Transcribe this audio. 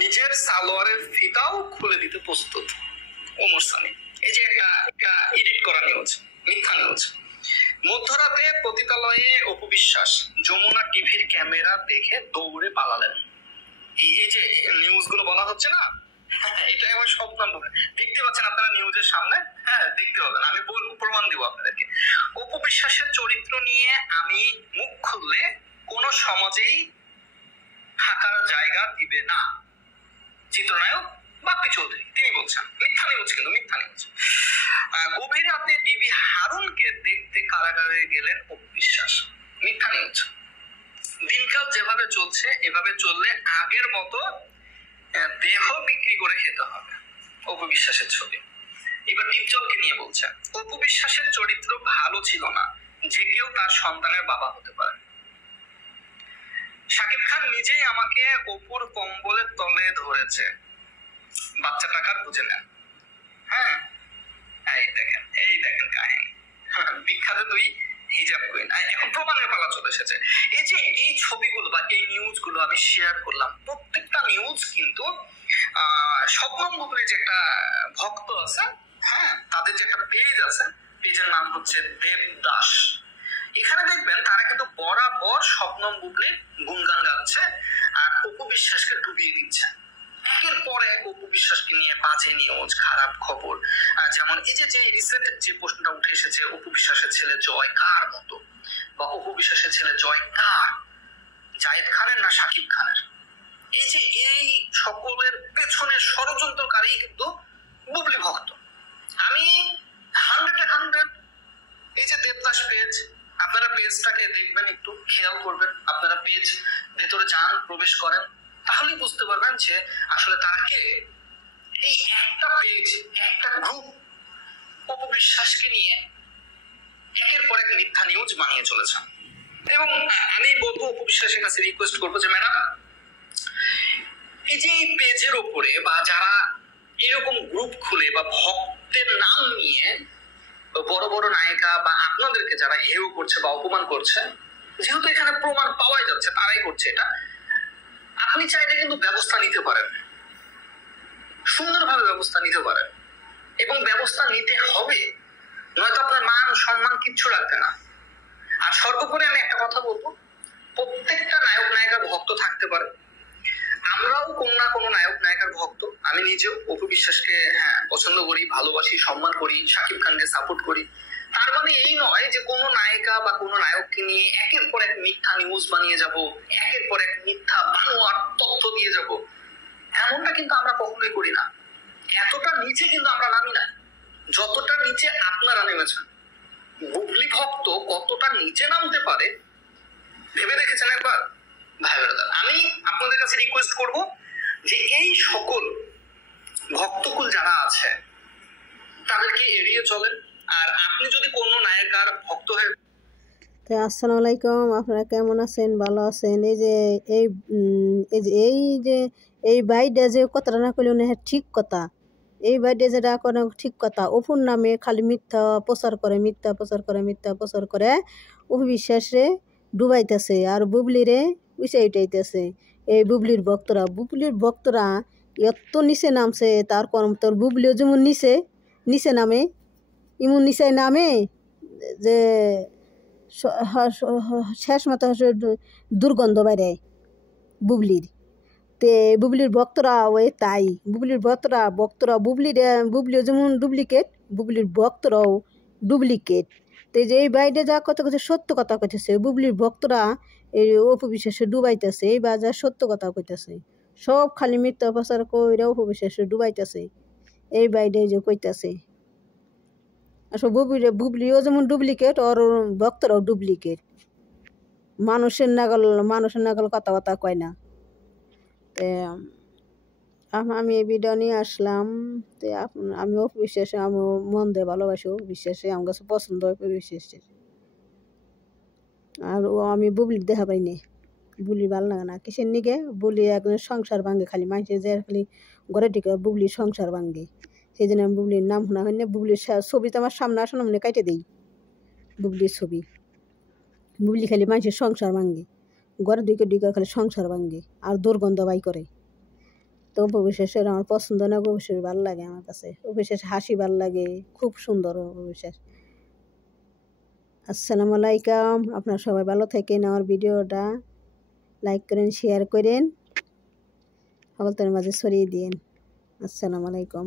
নিজের সালোয়ারের ফিতাও খুলে দিতে প্রস্তুত ওমর সানি। এই যে একটা এডিট করা নিউজ, মিথ্যা নিউজ। মধ্যরাতে পতিতালয়ে অপু বিশ্বাস যমুনা টিভির ক্যামেরা দেখে দৌড়ে পালালেন। এই যে নিউজ গুলো বলা হচ্ছে না, এটা আমার স্বপ্ন দেখতে পাচ্ছেন আপনারা নিউজের সামনে। হ্যাঁ, দেখতে পাবেন, আমি বলবো, প্রমাণ দিব আপনাদেরকে। অপু বিশ্বাসের চরিত্র নিয়ে আমি মুখ খুললে কোন সমাজেই থাকার জায়গা দিবে না, চিত্রনায়ক বাপ্পি চৌধুরী তিনি বলছেন। মিথ্যা নিউজ, কিন্তু মিথ্যা নিউজ। গভীর রাতে ডিবি হারুনকে দেখতে কারাগারে গেলেন অপু বিশ্বাস, মিথ্যা নিউজ। দিনকাল যেভাবে চলছে এভাবে চললে আগের মতো দেহ বিক্রি করে খেতে হবে, অপু বিশ্বাসের ছবি। এবার ডিপজলকে নিয়ে বলছে, অপু বিশ্বাসের চরিত্র ভালো ছিল না, যে কেউ তার সন্তানের বাবা হতে পারে। শাকিব খান নিজেই আমাকে অপুর কম্বলের তলে ধরেছে, বাচ্চা টাকার বুঝে নেন। হ্যাঁ, এই দেখেন কাহিনী। বিখ্যাত দুই হিজাব কুইন, এখন প্রমাণের পালা চলে এসেছে। এই যে এই ছবিগুলো বা এই নিউজগুলো আমি শেয়ার করলাম, প্রত্যেকটা নিউজ কিন্তু শবনম বুবলির যে একটা ভক্ত আছে, হ্যাঁ, তাদের যে একটা পেজ আছে, পেজের নাম হচ্ছে দেবদাস। এখানে দেখবেন তারা কিন্তু বরাবর শবনম বুবলির গুণগান গাচ্ছে আর অপু বিশ্বাসকে ডুবিয়ে দিচ্ছে। একের পর এক অপু বিশ্বাসকে নিয়ে বাজে নিউজ, খারাপ খবর। যেমন এই যে রিসেন্ট যে প্রশ্নটা উঠে এসেছে, অপু বিশ্বাসের ছেলে জয় কার মতো, বা অপু বিশ্বাসের ছেলে জয় কার, জায়েদ খানের না শাকিব খানের। এই যে এই সকলের পেছনে ষড়যন্ত্রকারী কিন্তু বুবলি ভক্ত। আমি 100 এই যে দেবদাস পেজ, আপনারা পেজটাকে দেখবেন, একটু খেয়াল করবেন, আপনারা পেজ ভেতরে যান, প্রবেশ করেন, তাহলেই বুঝতে পারবেন যে আসলে তারা কে। এই একটা পেজ, একটা গ্রুপ অপু বিশ্বাসকে নিয়ে একের পর এক মিথ্যা নিউজ বানিয়ে চলেছে। এবং আমি বলবো, অপু বিশ্বাসের কাছে রিকোয়েস্ট করবো যে ম্যাডাম, এই যে এই পেজের ওপরে বা যারা এরকম গ্রুপ খুলে বা ভক্তের নাম নিয়ে বড় বড় নায়িকা বা আপনাদেরকে যারা হেয় করছে বা অপমান করছে, যেহেতু এখানে প্রমাণ পাওয়াই যাচ্ছে তারাই করছে এটা, আপনি চাইলে কিন্তু ব্যবস্থা নিতে পারেন, সুন্দরভাবে ব্যবস্থা নিতে পারেন, এবং ব্যবস্থা নিতে হবে, নয়তো আপনার মান সম্মান কিচ্ছু রাখবে না। আর সর্বোপরি আমি একটা কথা বলবো, প্রত্যেকটা নায়ক নায়িকার ভক্ত থাকতে পারে, আমরাও কোনো না কোনো নায়ক নায়িকার ভক্ত। আমি নিজেও অপু বিশ্বাসকে পছন্দ করি, ভালোবাসি, সম্মান করি, শাকিব খানকে সাপোর্ট করি। তার মানে এই নয় যে কোনো নায়িকা বা কোনো নায়ককে নিয়ে একের পর এক মিথ্যা নিউজ বানিয়ে যাব, একের পর এক মিথ্যা বানোয়ার তথ্য দিয়ে যাব, এমনটা কিন্তু আমরা কখনোই করি না। এতটা নিচে কিন্তু আমরা নামি না, যতটা নিচে আপনারা নেমেছেন। বুবলি ভক্ত কতটা নিচে নামতে পারে ভেবে দেখেছেন একবার? ভাই ব্রাদার, আমি আপনাদের কাছে রিকোয়েস্ট করব যে এই সকল ভক্তকুল যারা আছে তাদেরকে এড়িয়ে চলেন। আর আপনি যদি কোনো নায়িকার ভক্ত হয়ে, আসসালামু আলাইকুম, আপনারা কেমন আছেন? ভালো আছেন? এই বাইডে যে কথাটা না করলেও না, ঠিক কথা। এই বাইডে যেটা করে ঠিক কথা। অপুর নামে খালি মিথ্যা প্রচার করে অপু বিশ্বাসে ডুবাইতেছে আর বুবলিরে উঠাইতেছে। এই বুবলির ভক্তরা এত নিচে নামছে, তার কর্ম তোর বুবলিও যেমন নিচে নামে, এমন নিচে নামে যে শেষ মতো দুর্গন্ধ বাইরে বুবলির। বুবলির ভক্তরা ওই তাই, বুবলির ভক্তরা বুবলিও যেমন ডুপ্লিকেট, বুবলির ভক্তরাও ডুপ্লিকেট। তো যে এই বাইরে যা কথা কইছে সত্য কথা কইতেছে, বুবলির ভক্তরা এই অপু বিশ্বাসে ডুবাইতেছে, এই বাজার সত্য কথা কইতেছে, সব খালি মিথ্যা প্রচার কইরা অপু বিশ্বাসে ডুবাইতেছে। এই বাইরে যে কইতেছে আসলে বুবলিও যেমন ডুপ্লিকেট, ওর ভক্তরাও ডুপ্লিকেট। মানুষের নাগাল কথাবার্তা কয় না। আমি এই ভিডিও নিয়ে আসলাম। তো আমি অপু বিশ্বাসে, আমি মন দিয়ে ভালোবাসি অপু বিশ্বাসে, আমার কাছে পছন্দ অপু বিশ্বাসে। আর আমি বুবলির দেখা পাইনি, বুলি ভালো লাগে না কিসের নিকে। বুলি একজন সংসার ভাঙ্গে, খালি মানুষের যে খালি ঘরে ঢুকে বুবলির সংসার ভাঙ্গে, সেই জন্য আমি বুবলির নাম শোনা হয় না। বুবলির ছবি তো আমার সামনে আসে না, মনে কাটে দিই বুবলির ছবি। বুবলি খালি মানুষের সংসার ভাঙ্গে, ঘরে ঢুকে খালি সংসার ভাঙ্গে আর দুর্গন্ধ বাই করে। তো অপবিশ্বাসের আমার পছন্দ না, অপবিশ্বাস ভালো লাগে আমার কাছে, অপবিশ্বাস হাসি ভালো লাগে, খুব সুন্দর অপবিশ্বাস। আসসালামু আলাইকুম, আপনারা সবাই ভালো থাকেন, আমার ভিডিওটা লাইক করেন, শেয়ার করেন, সকলের মাঝে ছড়িয়ে দিন। আসসালামু আলাইকুম।